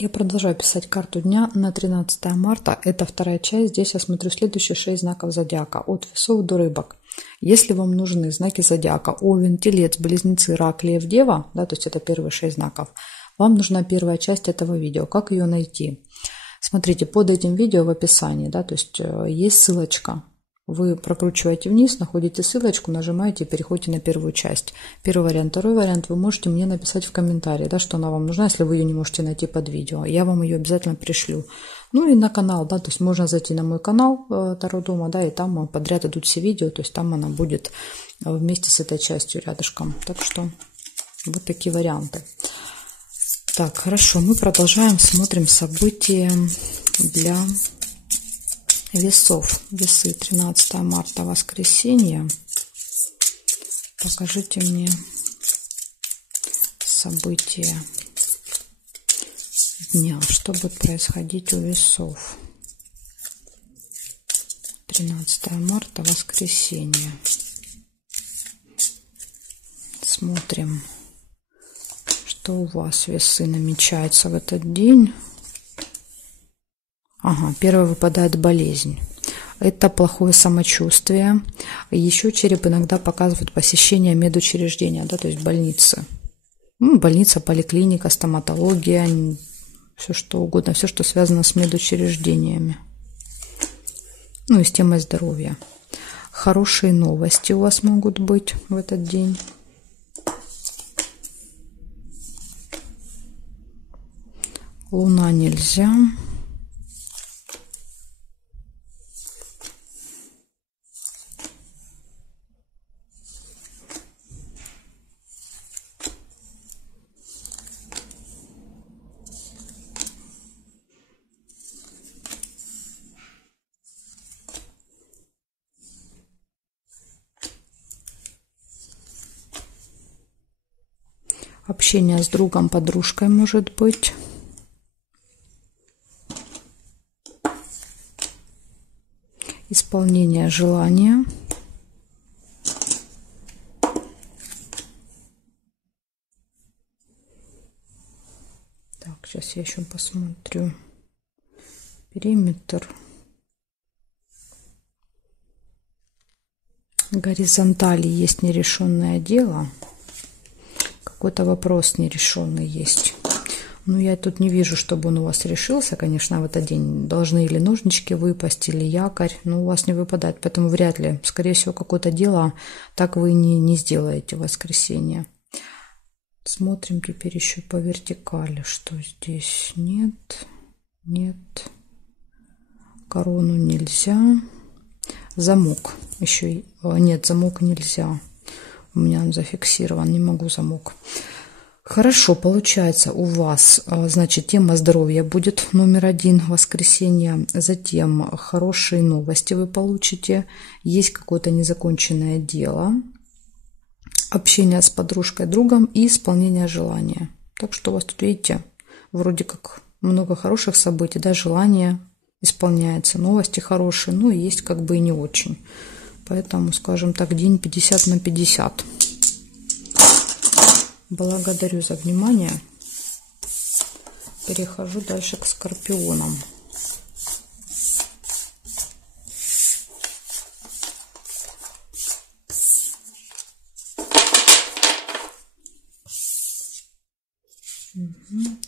Я продолжаю писать карту дня на 13 марта. Это вторая часть. Здесь я смотрю следующие 6 знаков зодиака. От весов до рыбок. Если вам нужны знаки зодиака Овен, Телец, Близнецы, Рак, Лев, Дева, да, то есть это первые 6 знаков, вам нужна первая часть этого видео. Как ее найти? Смотрите, под этим видео в описании, да, то есть есть ссылочка. Вы прокручиваете вниз, находите ссылочку, нажимаете и переходите на первую часть. Первый вариант. Второй вариант вы можете мне написать в комментарии, да, что она вам нужна, если вы ее не можете найти под видео. Я вам ее обязательно пришлю. Ну и на канал, да, то есть можно зайти на мой канал Таро Дома, да, и там подряд идут все видео, то есть там она будет вместе с этой частью рядышком. Так что вот такие варианты. Так, хорошо, мы продолжаем, смотрим события для весов. Весы, 13 марта, воскресенье. Покажите мне события дня. Что будет происходить у весов? 13 марта, воскресенье. Смотрим, что у вас, весы, намечается в этот день. Ага, первое выпадает болезнь. Это плохое самочувствие. Еще череп иногда показывает посещение медучреждения, да, то есть больницы. Больница, поликлиника, стоматология, все что угодно, все, что связано с медучреждениями. Ну и с темой здоровья. Хорошие новости у вас могут быть в этот день. Луна нельзя. Общение с другом, подружкой может быть. Исполнение желания. Так, сейчас я еще посмотрю. Периметр. Горизонтали есть нерешенное дело. Какой-то вопрос нерешенный есть. Ну, я тут не вижу, чтобы он у вас решился. Конечно, в этот день должны или ножнички выпасть, или якорь. Но у вас не выпадает, поэтому вряд ли. Скорее всего, какое-то дело так вы не сделаете в воскресенье. Смотрим теперь еще по вертикали, что здесь. Нет. Корону нельзя. Замок еще. Нет, замок нельзя. У меня он зафиксирован, не могу замок. Хорошо, получается у вас, значит, тема здоровья будет номер 1 в воскресенье. Затем хорошие новости вы получите. Есть какое-то незаконченное дело. Общение с подружкой, другом и исполнение желания. Так что у вас тут, видите, вроде как много хороших событий, да, желание исполняется, новости хорошие, но есть как бы и не очень. Поэтому, скажем так, день 50 на 50. Благодарю за внимание. Перехожу дальше к скорпионам.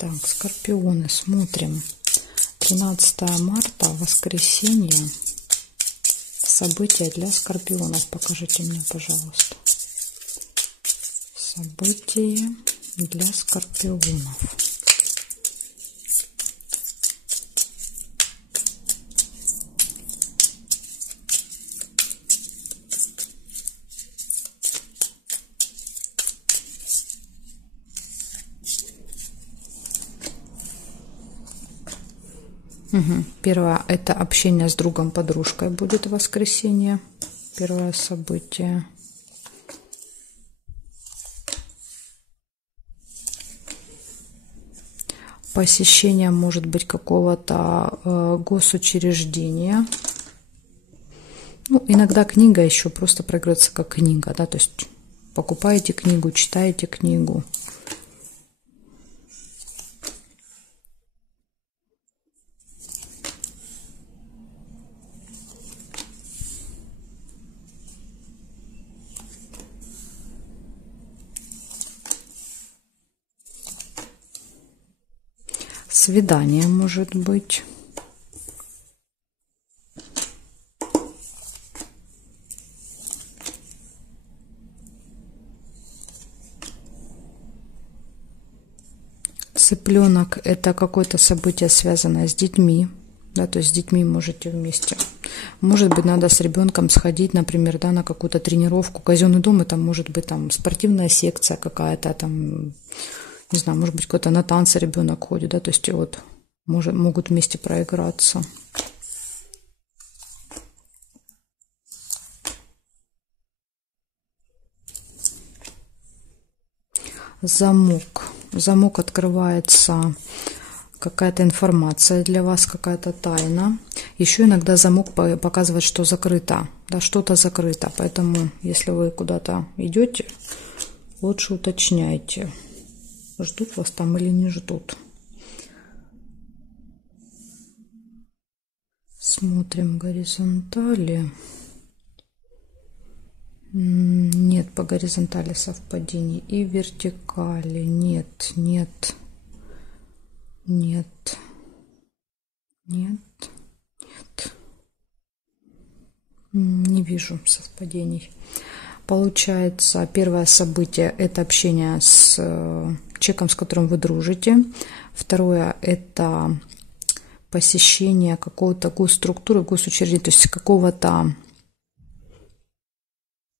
Так, скорпионы, смотрим. 13 марта, воскресенье. События для скорпионов. Покажите мне, пожалуйста. События для скорпионов. Первое — это общение с другом, подружкой будет в воскресенье. Первое событие. Посещение может быть какого-то госучреждения. Ну, иногда книга еще просто проигрывается как книга, да, то есть покупаете книгу, читаете книгу. Свидание может быть. Цыпленок – это какое-то событие, связанное с детьми. Да, то есть с детьми можете вместе. Может быть, надо с ребенком сходить, например, да, на какую-то тренировку. Казенный дом – это может быть там спортивная секция какая-то, там, не знаю, может быть, куда-то на танцы ребенок ходит, да, то есть вот могут вместе проиграться. Замок. Замок открывается, какая-то информация для вас, какая-то тайна. Еще иногда замок показывает, что закрыто, да, что-то закрыто. Поэтому, если вы куда-то идете, лучше уточняйте, ждут вас там или не ждут. Смотрим горизонтали. Нет по горизонтали совпадений. И вертикали. Нет, нет, нет, нет, нет. Не вижу совпадений. Получается, первое событие – это общение с человеком, с которым вы дружите. Второе – это посещение какого-то госструктуры, госучреждения, то есть какого-то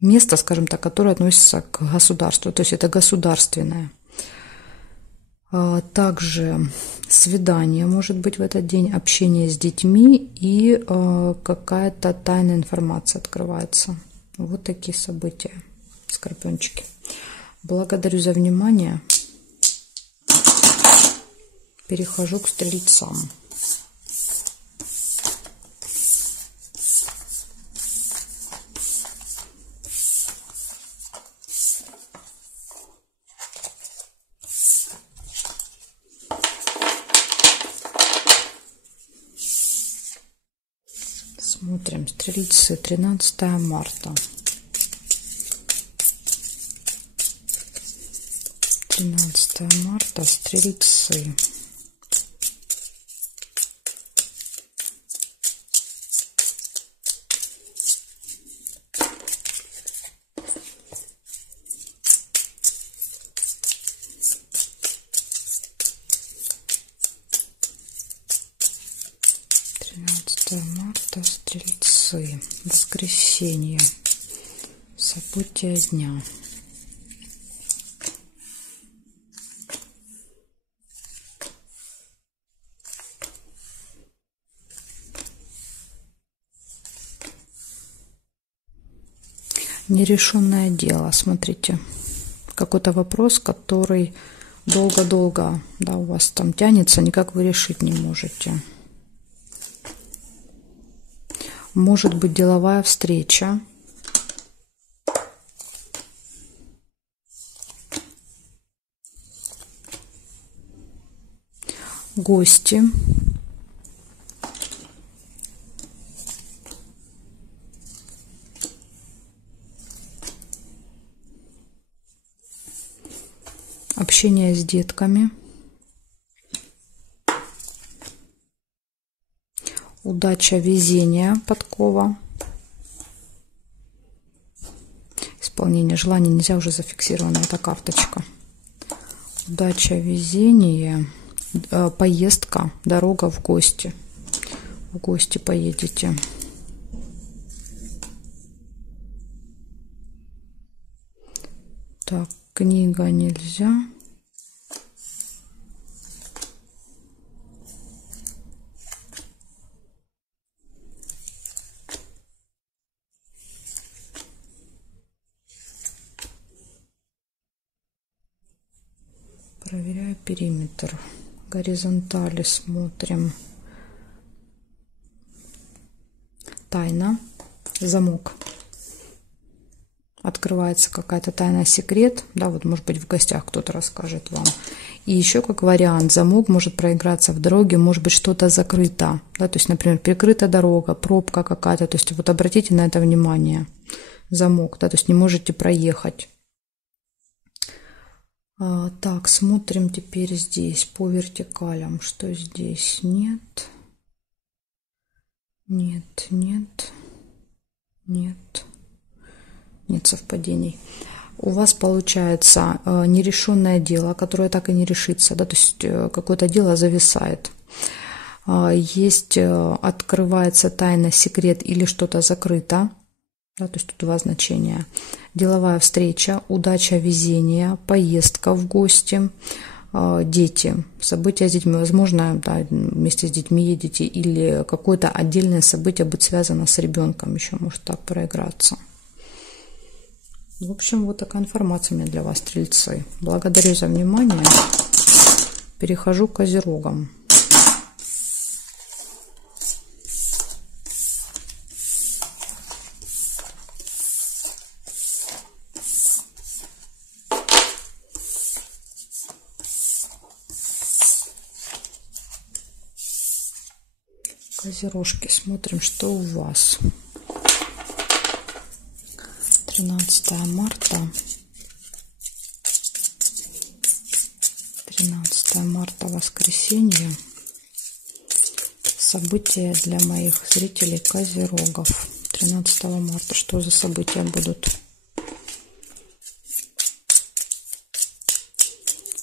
место, скажем так, которое относится к государству, то есть это государственное. Также свидание может быть в этот день, общение с детьми и какая-то тайная информация открывается. Вот такие события, скорпиончики. Благодарю за внимание. Перехожу к стрельцам. Смотрим, стрельцы, 13 марта. 13 марта, стрельцы. Марта, стрельцы, воскресенье, события дня. Нерешенное дело, смотрите, какой-то вопрос, который долго-долго, да, у вас там тянется, никак вы решить не можете. Может быть деловая встреча. Гости. Общение с детками. Удача, везение, подкова. Исполнение желаний нельзя, уже зафиксирована эта карточка. Удача, везение, поездка, дорога в гости. В гости поедете. Так, книга нельзя. Проверяю периметр. Горизонтали смотрим. Тайна. Замок. Открывается какая-то тайна, секрет. Да, вот может быть в гостях кто-то расскажет вам. И еще как вариант, замок может проиграться в дороге, может быть что-то закрыто. Да, то есть, например, перекрыта дорога, пробка какая-то. То есть вот обратите на это внимание. Замок, да, то есть не можете проехать. Так, смотрим теперь здесь по вертикалям, что здесь. Нет, нет, нет, нет, нет совпадений. У вас получается нерешенное дело, которое так и не решится, да, то есть какое-то дело зависает. Есть, открывается тайна, секрет или что-то закрыто, да, то есть тут два значения. Деловая встреча, удача, везение, поездка в гости, дети, события с детьми. Возможно, да, вместе с детьми едете, или какое-то отдельное событие будет связано с ребенком, еще может так проиграться. В общем, вот такая информация у меня для вас, стрельцы. Благодарю за внимание. Перехожу к козерогам. Козерожки, смотрим, что у вас. 13 марта. 13 марта, воскресенье. События для моих зрителей козерогов. 13 марта. Что за события будут?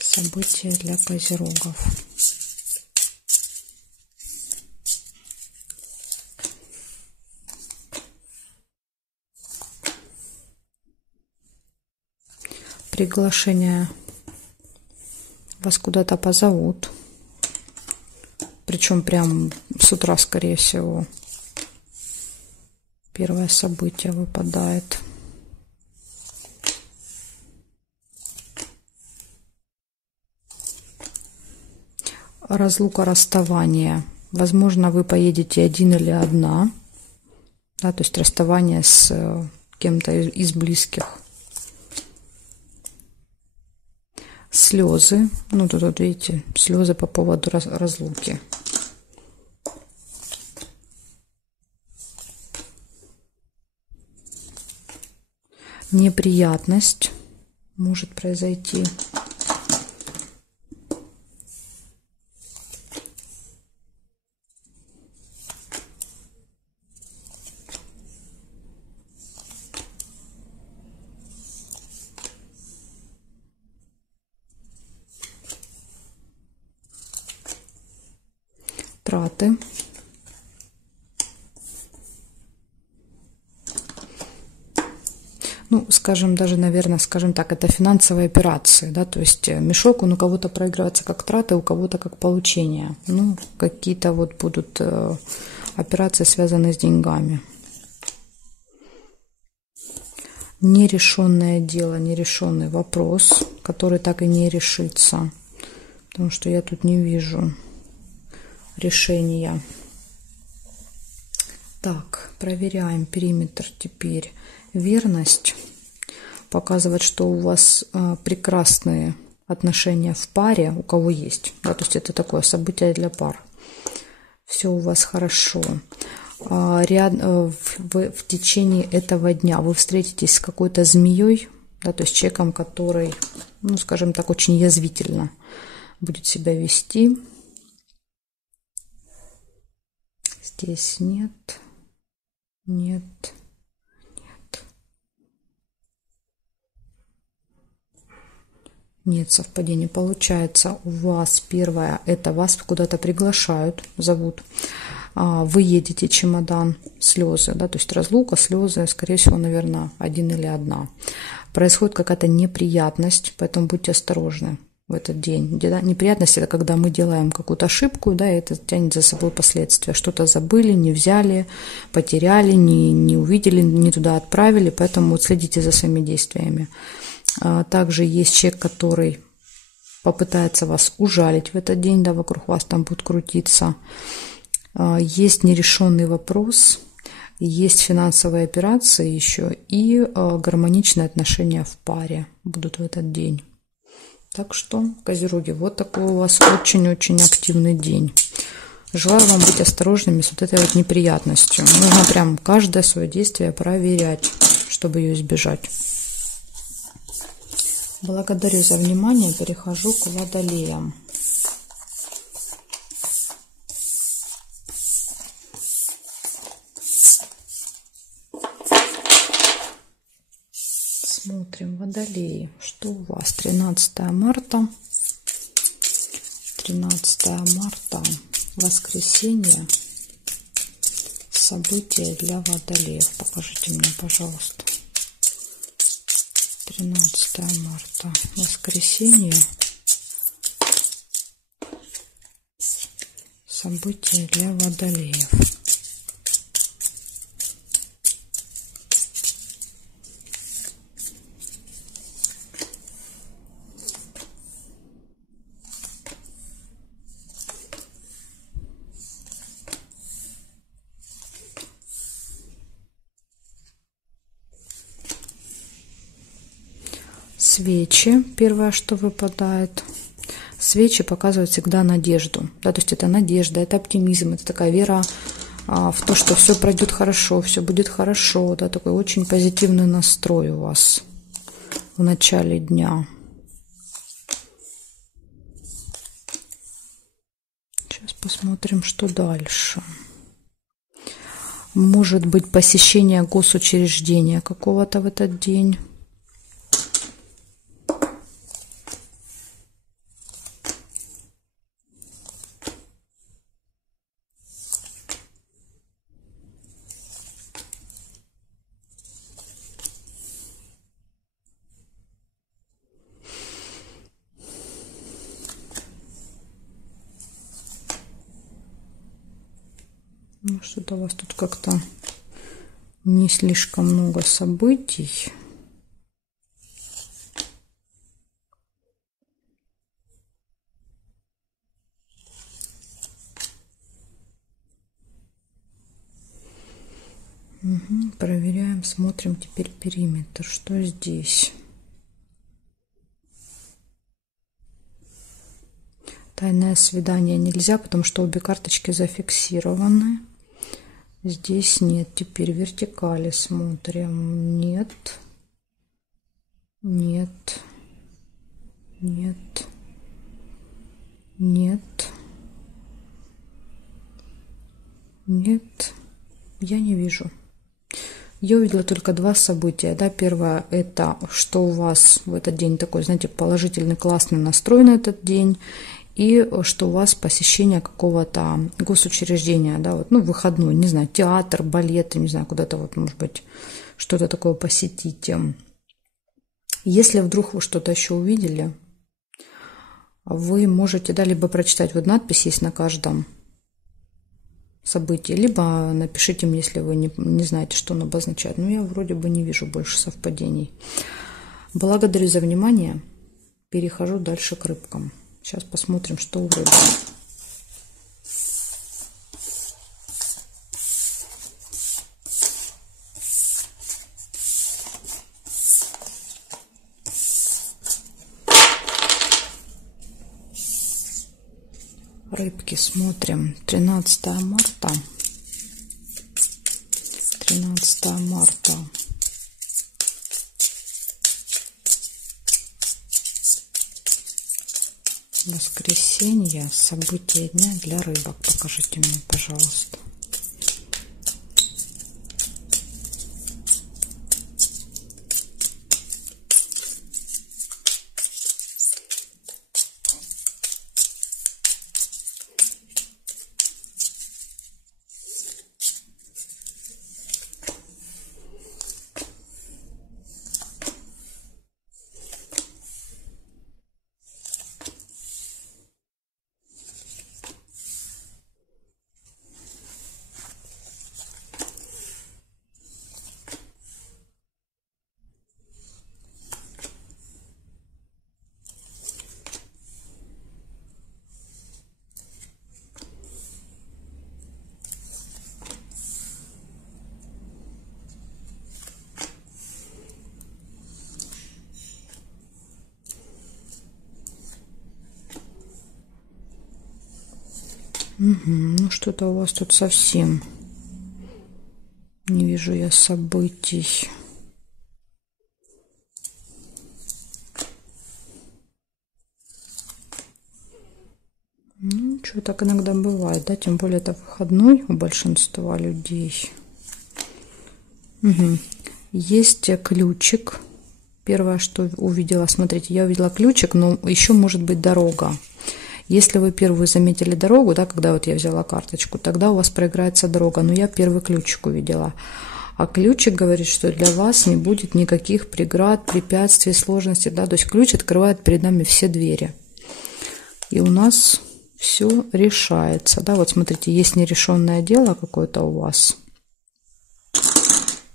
События для козерогов. Приглашение. Вас куда-то позовут. Причем прям с утра, скорее всего. Первое событие выпадает. Разлука, расставание. Возможно, вы поедете один или одна. Да, то есть расставание с кем-то из близких. Слезы. Ну, тут вот видите, слезы по поводу разлуки. Неприятность может произойти. Траты. Ну, скажем, даже, наверное, скажем так, это финансовые операции, да, то есть мешок, он у кого-то проигрывается как траты, у кого-то как получение. Ну, какие-то вот будут операции, связанные с деньгами. Нерешенное дело, нерешенный вопрос, который так и не решится, потому что я тут не вижу решения. Так, проверяем периметр теперь. Верность показывает, что у вас прекрасные отношения в паре, у кого есть. Да, то есть это такое событие для пар. Все у вас хорошо. В течение этого дня вы встретитесь с какой-то змеей, да, то есть человеком, который, ну, скажем так, очень язвительно будет себя вести. Здесь нет, нет, нет. Нет совпадений. Получается, у вас первое, это вас куда-то приглашают, зовут. Вы едете, чемодан, слезы, да, то есть разлука, слезы, скорее всего, наверное, один или одна. Происходит какая-то неприятность, поэтому будьте осторожны в этот день. Неприятность — это когда мы делаем какую-то ошибку, да, и это тянет за собой последствия. Что-то забыли, не взяли, потеряли, не увидели, не туда отправили, поэтому вот следите за своими действиями. Также есть человек, который попытается вас ужалить в этот день, да, вокруг вас там будет крутиться. Есть нерешенный вопрос, есть финансовые операции еще и гармоничные отношения в паре будут в этот день. Так что, козероги, вот такой у вас очень-очень активный день. Желаю вам быть осторожными с вот этой вот неприятностью. Нужно прям каждое свое действие проверять, чтобы ее избежать. Благодарю за внимание. Перехожу к водолеям. Смотрим, водолеи, что у вас? 13 марта. 13 марта, воскресенье. События для водолеев. Покажите мне, пожалуйста. 13 марта, воскресенье. События для водолеев. Свечи, первое, что выпадает. Свечи показывают всегда надежду. Да, то есть это надежда, это оптимизм, это такая вера в то, что все пройдет хорошо, все будет хорошо. Да, такой очень позитивный настрой у вас в начале дня. Сейчас посмотрим, что дальше. Может быть посещение госучреждения какого-то в этот день. Ну, что-то у вас тут как-то не слишком много событий. Угу, проверяем, смотрим теперь периметр. Что здесь? Тайное свидание нельзя, потому что обе карточки зафиксированы. Здесь нет. Теперь вертикали смотрим. Нет. Нет. Нет. Нет. Нет. Я не вижу. Я увидела только два события. Да? Первое, это что у вас в этот день такой, знаете, положительный, классный настрой на этот день. И что у вас посещение какого-то госучреждения, да, вот, ну, выходной, не знаю, театр, балет, не знаю, куда-то вот, может быть, что-то такое посетите. Если вдруг вы что-то еще увидели, вы можете, да, либо прочитать, вот надпись есть на каждом событии, либо напишите мне, если вы не знаете, что он обозначает. Но я вроде бы не вижу больше совпадений. Благодарю за внимание. Перехожу дальше к рыбкам. Сейчас посмотрим, что у рыбы. Рыбки смотрим. 13 марта. 13 марта. Воскресенье. События дня для рыбок. Покажите мне, пожалуйста. Ну что-то у вас тут совсем не вижу я событий. что так иногда бывает, да, тем более это выходной у большинства людей. Угу. Есть ключик. Первое, что увидела, смотрите, я увидела ключик, но еще может быть дорога. Если вы первую заметили дорогу, да, когда вот я взяла карточку, тогда у вас проиграется дорога. Но я первый ключик увидела. А ключик говорит, что для вас не будет никаких преград, препятствий, сложностей, да, то есть ключ открывает перед нами все двери. И у нас все решается, да, вот смотрите, есть нерешенное дело какое-то у вас.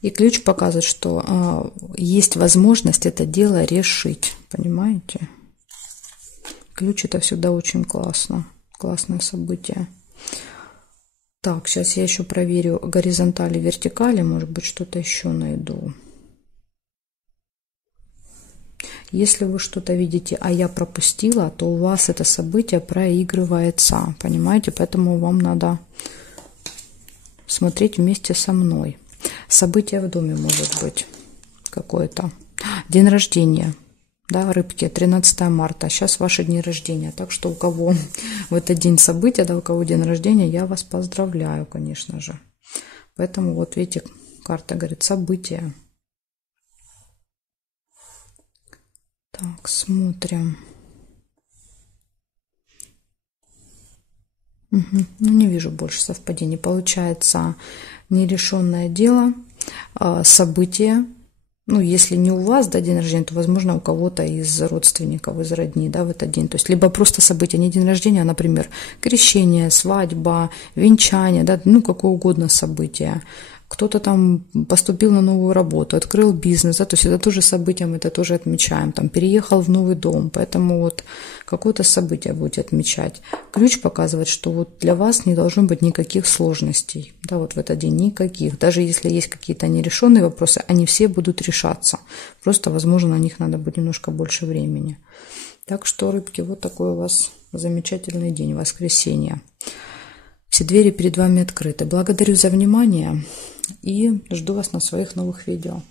И ключ показывает, что есть возможность это дело решить, понимаете? Ключ это всегда очень классно, классное событие. Так, сейчас я еще проверю горизонтали, вертикали, может быть, что-то еще найду. Если вы что-то видите, а я пропустила, то у вас это событие проигрывается, понимаете? Поэтому вам надо смотреть вместе со мной. Событие в доме может быть какое-то. День рождения, да, рыбки, 13 марта. Сейчас ваши дни рождения. Так что у кого в этот день события, да, у кого день рождения, я вас поздравляю, конечно же. Поэтому вот видите, карта говорит события. Так, смотрим. Угу. Ну, не вижу больше совпадений. Получается, нерешенное дело, событие. Ну, если не у вас, да, день рождения, то, возможно, у кого-то из родственников, из родни, да, в этот день. То есть, либо просто событие, не день рождения, а, например, крещение, свадьба, венчание, да, ну, какое угодно событие. Кто-то там поступил на новую работу, открыл бизнес, да, то есть это тоже событие, мы это тоже отмечаем, там переехал в новый дом, поэтому вот какое-то событие будете отмечать. Ключ показывает, что вот для вас не должно быть никаких сложностей, да, вот в этот день никаких, даже если есть какие-то нерешенные вопросы, они все будут решаться, просто, возможно, на них надо будет немножко больше времени. Так что, рыбки, вот такой у вас замечательный день, воскресенье. Все двери перед вами открыты. Благодарю за внимание и жду вас на своих новых видео.